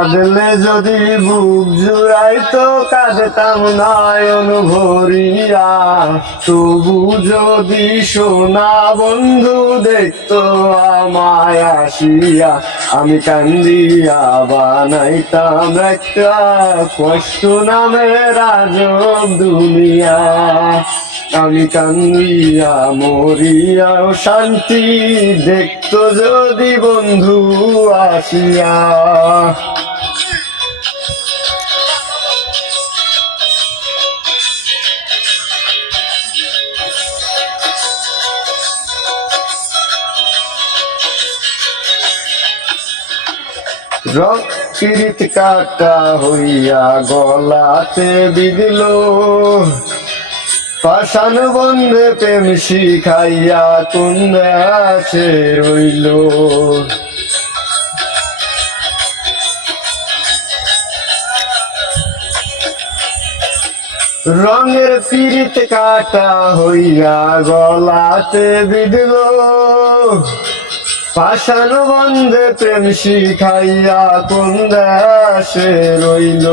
কাঁদলে যদি বুক জুড়াইতো কাঁদতাম নয়ন ভরিয়া, তবু যদি সোনা বন্ধু দেখতো আমায় আসিয়া, আমি কান্দিয়া বানাইতাম একটা কষ্ট নামের আজব দুনিয়া। আমি কান্দিয়া মরিয়া শান্তি দেখতো যদি বন্ধু আসিয়া। রক্ত কাটা হইয়া গলাতে বিঁধল, পাষাণ বন্ধে প্রেম শিখাইয়া কোন আছে রইল। রঙের পীড়িত কাটা হইয়া গলাতে বিঁধল, পাষাণ বন্ধে প্রেম শিখাইয়া কোন দেশে রইল।